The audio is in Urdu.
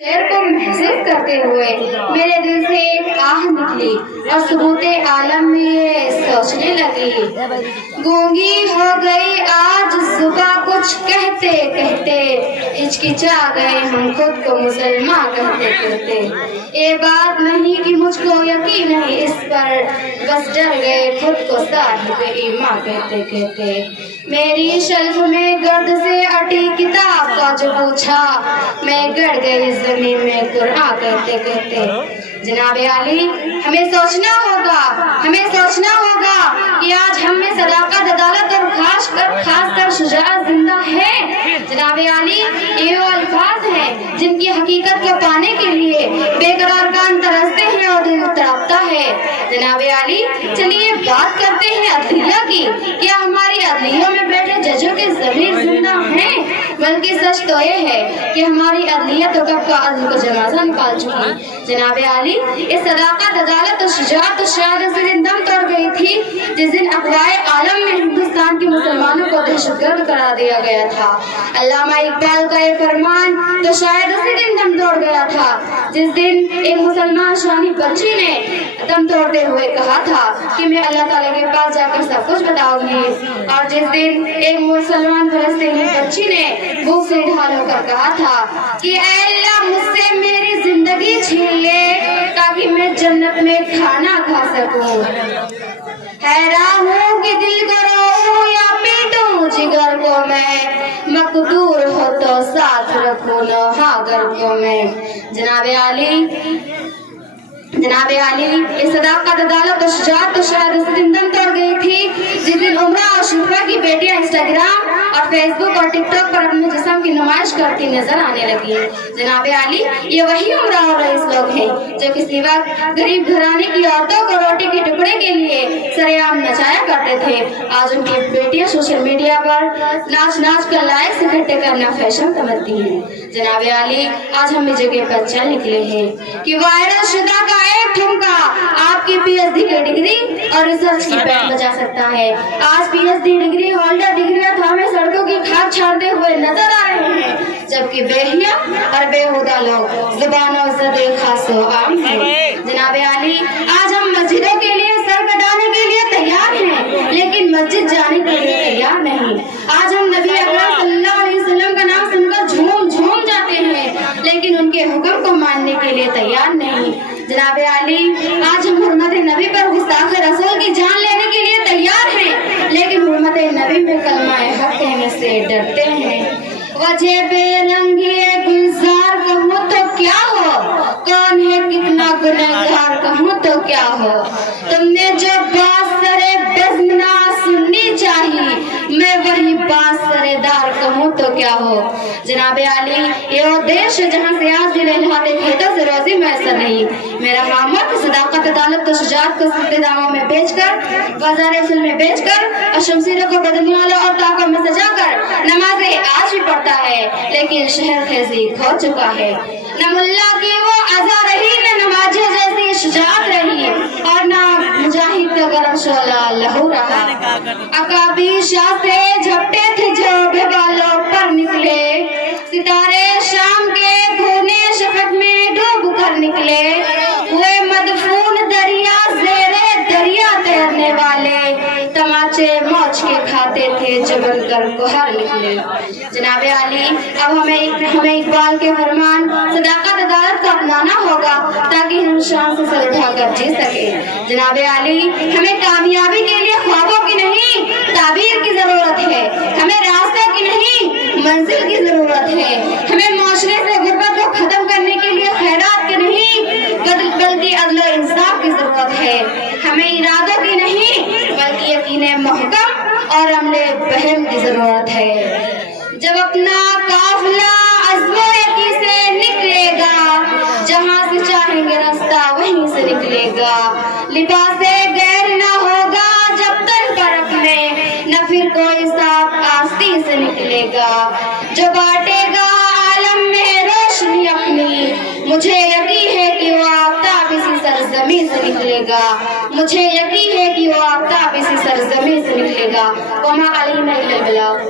شعر کو محسوس کرتے ہوئے میرے دل سے ایک آہ نکلی اور ثبوت عالم میں یہ سوچنے لگی، گونگی ہو گئی آج زباں کچھ کہتے کہتے، ہچکچا گئے ہم خود کو مسلمان کہتے کہتے، یہ بات نہیں کہ مجھ کو یقین ہے اس پر، بس ڈر گئے خود کو صاحب ایمان کہتے کہتے۔ میری شلف میں گرد سے اٹی کتاب کا جو پوچھا، میں گڑ گئی زمین میں قرآن کہتے کہتے۔ جناب عالی، ہمیں سوچنا ہوگا کہ آج ہم میں صداقت، عدالت اور خاص کر شجاعت زندہ ہے۔ جناب عالی، یہ وہ الفاظ ہیں جن کی حقیقت کو پانے کے لیے بے قرار کان ترستے ہیں اور دل تڑپتا ہے۔ جناب عالی، چلیے بات کرتے ہیں عدلیہ کی۔ کیا ہماری عدلیوں میں بیٹھے ججوں کے ضمیر زندہ ہیں؟ بلکہ سچ تو یہ ہے کہ ہماری عدلیہ تو کب کا عدل کو جنازہ نکال چکی۔ جناب عالی، اس صداقت، عدالت اور شجاعت شاید اس دن دم توڑ گئی تھی جس دن اقوام عالم میں ہندوستان کے مسلمانوں کو دہشت گرد قرار دیا گیا تھا۔ علامہ اقبال کا یہ فرمان تو شاید اسی دن دم توڑ گیا تھا جس دن ایک مسلمان شانی بچی نے دم توڑتے ہوئے کہا تھا کہ میں اللہ تعالیٰ کے پاس جا کر سب کچھ بتاؤں گی، اور جس دن ایک مسلمان فلسطینی بچی نے بھوک سے ڈھال ہو کر کہا تھا کہ اے اللہ مجھ سے میری زندگی چھین لے تاکہ میں جنت میں کھانا کھا سکوں۔ حیران ہوں کہ دل کو روؤں یا پیٹوں جگر کو میں، مقدور ہو تو ساتھ رکھوں نوحاگر کو میں۔ جناب عالی، یہ صداقت، عدالت اور شجاعت تو شاید اس دن دم توڑ گئی تھی جس دن عمرہ اور شفا کی بیٹیاں انسٹاگرام اور فیس بک اور ٹک ٹاک پر اپنے جسم کی نمائش کرتی نظر آنے لگی۔ جناب عالی، یہ وہی عمرہ اور رئیس لوگ ہیں جو کسی وقت غریب گھرانے کی عورتوں کو روٹی کے ٹکڑے کے لیے سرے عام نچایا کرتے تھے۔ آج ان کی بیٹیاں سوشل میڈیا پر ناچ کر لائکس اکٹھے کرنا فیشن سمجھتی ہیں۔ جناب عالی، آج ہم اس جگہ پر چل نکلے ہیں کہ وائرل شدہ کا ایک ٹھمکا آپ کی پی ایچ ڈی کی ڈگری اور ریسرچ کی بینڈ بجا سکتا ہے۔ آج P H D degree holder ڈگریاں تھامے سڑکوں کی کھاد چھاڑتے ہوئے نظر آ رہے ہیں، جبکہ بےحیا اور بےہودہ لوگ زبانوں سے خاص و عام ہیں۔ جناب عالی، آج ہم مسجدوں کے لیے سر کٹانے کے لیے تیار ہیں لیکن مسجد جانے کے لیے تیار نہیں۔ آج ہم نبی اکرم صلی اللہ علیہ وسلم کا نام سن کر جھوم جاتے ہیں لیکن ان کے حکم کو ماننے کے لیے تیار نہیں۔ جناب عالی، آج ہم حرمت نبی پر گستاخ رسول کی جان لینے کے لیے تیار ہیں لیکن حرمت نبی پہ کلمہ حق کہنے سے ڈرتے ہیں۔ وجہ بے رنگی گلزار کہوں تو کیا ہو، کون ہے کتنا گنہگار کہوں تو کیا ہو، تم نے جو بات سرے بزمنا سننی چاہیے، میں وہی بات سرے دار کہوں تو کیا ہو۔ جناب عالی، یہ وہ دیش ہے جہاں سے آج دل ہلاتے کھیتوں سے روزی میسر نہیں۔ میرا معمول صداقت، عدالت و شجاعت کو سستے داموں میں بیچ کر، بازار اصل میں بیچ کر اور شمشیروں کو بدنیالوں اور طاقوں میں سجا کر نمازیں آج بھی پڑھتا ہے لیکن شہر خیزی کھو چکا ہے۔ نہ ملا کی وہ عزا رہی، نہ نمازی جیسی شجاعت رہی، اور نہ مجاہد کا گرم شعلہ لہو رہا۔ عقابی شاہ سے جھپٹے تھے جو بے بالوں پر نکلے، ستارے شام کے بھونے شفق میں ڈوب کر نکلے، ہوئے مدفون دریا زیرے دریا تیرنے والے، تماچے موج کے کھاتے تھے جو بن کر گوہر نکلے۔ جناب عالی، اب ہمیں اقبال کے فرمان صداقت، عدالت کو اپنانا ہوگا تاکہ ہم شان سے سر اٹھا کر جی سکے۔ جناب عالی، ہمیں کامیابی کے لیے خوابوں کی نہیں تعبیر کی ضرورت ہے، ہمیں راستوں کی نہیں منزل کی ضرورت ہے، ہمیں معاشرے سے غربت کو ختم کرنے کے لیے خیرات کی نہیں بلکہ عدل و انصاف کی ضرورت ہے، ہمیں ارادوں کی نہیں بلکہ یقین محکم اور عمل بہم کی ضرورت ہے۔ جب اپنا قافلہ عزم و یقین سے نکلے گا، جہاں سے چاہیں گے راستہ وہیں سے نکلے گا، لباس غیر نہ ہوگا جب تن پر اپنے، نہ پھر کوئی صاف آستین سے نکلے گا، جو بانٹے گا عالم میں روشنی اپنی، مجھے یقین ہے کہ وہ آفتاب اسی سرزمین سے نکلے گا، مجھے یقین ہے کہ وہ آفتاب اسی سرزمین سے نکلے گا۔ وما علینا الا البلاغ۔